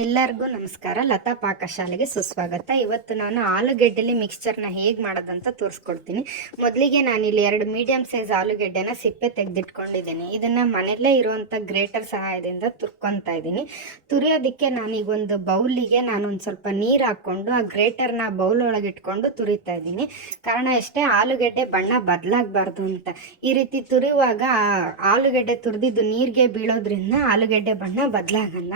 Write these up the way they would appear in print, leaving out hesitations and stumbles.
ಎಲ್ಲರಿಗೂ ನಮಸ್ಕಾರ. ಲತಾ ಪಾಕಶಾಲೆಗೆ ಸುಸ್ವಾಗತ. ಇವತ್ತು ನಾನು ಆಲೂಗೆಡ್ಡೆಲಿ ಮಿಕ್ಸ್ಚರ್ನ ಹೇಗೆ ಮಾಡೋದಂತ ತೋರಿಸ್ಕೊಡ್ತೀನಿ. ಮೊದಲಿಗೆ ನಾನಿಲ್ಲಿ 2 ಮೀಡಿಯಮ್ ಸೈಜ್ ಆಲೂಗೆಡ್ಡೆನ ಸಿಪ್ಪೆ ತೆಗೆದಿಟ್ಕೊಂಡಿದ್ದೀನಿ. ಇದನ್ನು ಮನೆಯಲ್ಲೇ ಇರುವಂಥ ಗ್ರೇಟರ್ ಸಹಾಯದಿಂದ ತುರ್ಕೊತಾ ಇದ್ದೀನಿ. ತುರಿಯೋದಕ್ಕೆ ನಾನೀಗ ಒಂದು ಬೌಲಿಗೆ ನಾನೊಂದು ಸ್ವಲ್ಪ ನೀರು ಹಾಕ್ಕೊಂಡು ಆ ಗ್ರೇಟರ್ನ ಬೌಲ್ ಒಳಗೆ ಇಟ್ಕೊಂಡು ತುರಿತಾ ಇದ್ದೀನಿ. ಕಾರಣ ಅಷ್ಟೇ, ಆಲೂಗೆಡ್ಡೆ ಬಣ್ಣ ಬದಲಾಗಬಾರ್ದು ಅಂತ. ಈ ರೀತಿ ತುರಿಯುವಾಗ ಆಲೂಗೆಡ್ಡೆ ತುರಿದಿದ್ದು ನೀರಿಗೆ ಬೀಳೋದ್ರಿಂದ ಆಲೂಗೆಡ್ಡೆ ಬಣ್ಣ ಬದಲಾಗಲ್ಲ.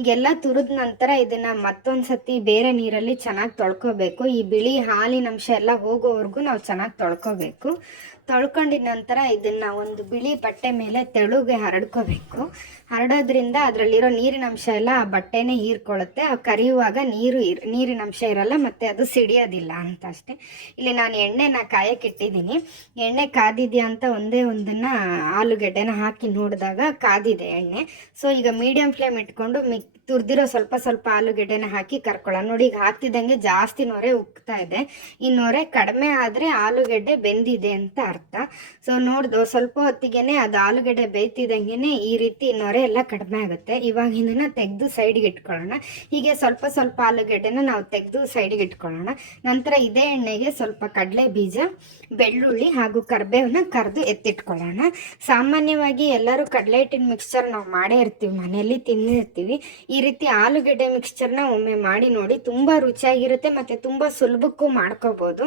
ಈಗೆಲ್ಲ ತುರಿದ ನಂತರ ಇದನ್ನ ಮತ್ತೊಂದು ಸತಿ ಬೇರೆ ನೀರಲ್ಲಿ ಚೆನ್ನಾಗಿ ತೊಳ್ಕೊಬೇಕು. ಈ ಬಿಳಿ ಹಾಲಿನ ಅಂಶ ಎಲ್ಲ ಹೋಗೋವರೆಗೂ ನಾವು ಚೆನ್ನಾಗಿ ತೊಳ್ಕೊಬೇಕು. ತೊಳ್ಕೊಂಡಿದ ನಂತರ ಇದನ್ನ ಒಂದು ಬಿಳಿ ಬಟ್ಟೆ ಮೇಲೆ ತೆಳುಗೆ ಹರಡ್ಕೋಬೇಕು. ಹರಡೋದ್ರಿಂದ ಅದರಲ್ಲಿರೋ ನೀರಿನ ಅಂಶ ಎಲ್ಲ ಆ ಬಟ್ಟೆನೇ ಹೀರ್ಕೊಳ್ಳುತ್ತೆ. ಆ ಕರಿಯುವಾಗ ನೀರಿನ ಅಂಶ ಇರಲ್ಲ, ಮತ್ತು ಅದು ಸಿಡಿಯೋದಿಲ್ಲ ಅಂತ ಅಷ್ಟೇ. ಇಲ್ಲಿ ನಾನು ಎಣ್ಣೆನ ಕಾಯಕ್ಕಿಟ್ಟಿದ್ದೀನಿ. ಎಣ್ಣೆ ಕಾದಿದೆಯಾ ಅಂತ ಒಂದೇ ಒಂದನ್ನು ಆಲೂಗೆಡ್ಡೆನ ಹಾಕಿ ನೋಡಿದಾಗ ಕಾದಿದೆ ಎಣ್ಣೆ. ಸೊ ಈಗ ಮೀಡಿಯಮ್ ಫ್ಲೇಮ್ ಇಟ್ಕೊಂಡು ತುರಿದಿರೋ ಸ್ವಲ್ಪ ಸ್ವಲ್ಪ ಆಲೂಗೆಡ್ಡೆನ ಹಾಕಿ ಕರ್ಕೊಳ್ಳೋಣ. ನೋಡಿ, ಈಗ ಹಾಕ್ತಿದ್ದಂಗೆ ಜಾಸ್ತಿ ನೊರೆ ಉಕ್ತಾ ಇದೆ. ಈ ನೊರೆ ಕಡಿಮೆ ಆದರೆ ಆಲೂಗೆಡ್ಡೆ ಬೆಂದಿದೆ ಅಂತ ಅರ್ಥ. ಸೊ ನೋಡ್ದು ಸ್ವಲ್ಪ ಹೊತ್ತಿಗೆ ಅದು ಆಲೂಗೆಡ್ಡೆ ಬೇಯ್ತಿದ್ದಂಗೆ ಈ ರೀತಿ ನೊರೆ ಎಲ್ಲ ಕಡಿಮೆ ಆಗುತ್ತೆ. ಇವಾಗ ಇದನ್ನು ತೆಗೆದು ಸೈಡ್ಗೆ ಇಟ್ಕೊಳ್ಳೋಣ. ಹೀಗೆ ಸ್ವಲ್ಪ ಸ್ವಲ್ಪ ಆಲೂಗೆಡ್ಡೆನ ನಾವು ತೆಗೆದು ಸೈಡ್ಗೆ ಇಟ್ಕೊಳ್ಳೋಣ. ನಂತರ ಇದೇ ಎಣ್ಣೆಗೆ ಸ್ವಲ್ಪ ಕಡಲೆ ಬೀಜ, ಬೆಳ್ಳುಳ್ಳಿ ಹಾಗೂ ಕರಿಬೇವನ್ನ ಕರೆದು ಎತ್ತಿಟ್ಕೊಳ್ಳೋಣ. ಸಾಮಾನ್ಯವಾಗಿ ಎಲ್ಲರೂ ಕಡಲೆ ಹಿಟ್ಟಿನ ಮಿಕ್ಸ್ಚರ್ ನಾವು ಮಾಡೇ ಇರ್ತೀವಿ, ಮನೆಯಲ್ಲಿ ತಿಂದಿರ್ತೀವಿ. ಈ ರೀತಿ ಆಲೂಗೆಡ್ಡೆ ಮಿಕ್ಸ್ಚರ್ನ ಒಮ್ಮೆ ಮಾಡಿ ನೋಡಿ, ತುಂಬ ರುಚಿಯಾಗಿರುತ್ತೆ ಮತ್ತು ತುಂಬ ಸುಲಭಕ್ಕೂ ಮಾಡ್ಕೋಬೋದು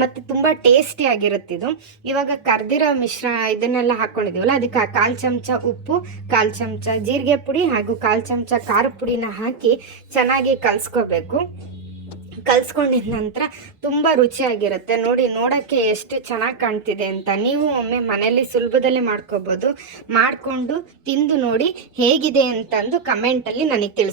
ಮತ್ತು ತುಂಬ ಟೇಸ್ಟಿ ಆಗಿರುತ್ತಿದ್ದು. ಇವಾಗ ಕರ್ದಿರೋ ಇದನ್ನೆಲ್ಲ ಹಾಕ್ಕೊಂಡಿದ್ದೀವಲ್ಲ, ಅದಕ್ಕೆ 1/4 ಚಮಚ ಉಪ್ಪು, 1/4 ಚಮಚ ಜೀರಿಗೆ ಪುಡಿ ಹಾಗೂ 1/4 ಚಮಚ ಖಾರ ಪುಡಿನ ಹಾಕಿ ಚೆನ್ನಾಗಿ ಕಲಿಸ್ಕೋಬೇಕು. ಕಲಿಸ್ಕೊಂಡಿದ ನಂತರ ತುಂಬ ರುಚಿಯಾಗಿರುತ್ತೆ. ನೋಡಿ, ನೋಡೋಕ್ಕೆ ಎಷ್ಟು ಚೆನ್ನಾಗಿ ಕಾಣ್ತಿದೆ ಅಂತ. ನೀವು ಒಮ್ಮೆ ಮನೆಯಲ್ಲಿ ಸುಲಭದಲ್ಲೇ ಮಾಡ್ಕೋಬೋದು. ಮಾಡಿಕೊಂಡು ತಿಂದು ನೋಡಿ ಹೇಗಿದೆ ಅಂತಂದು ಕಮೆಂಟಲ್ಲಿ ನನಗೆ ತಿಳಿಸಿ.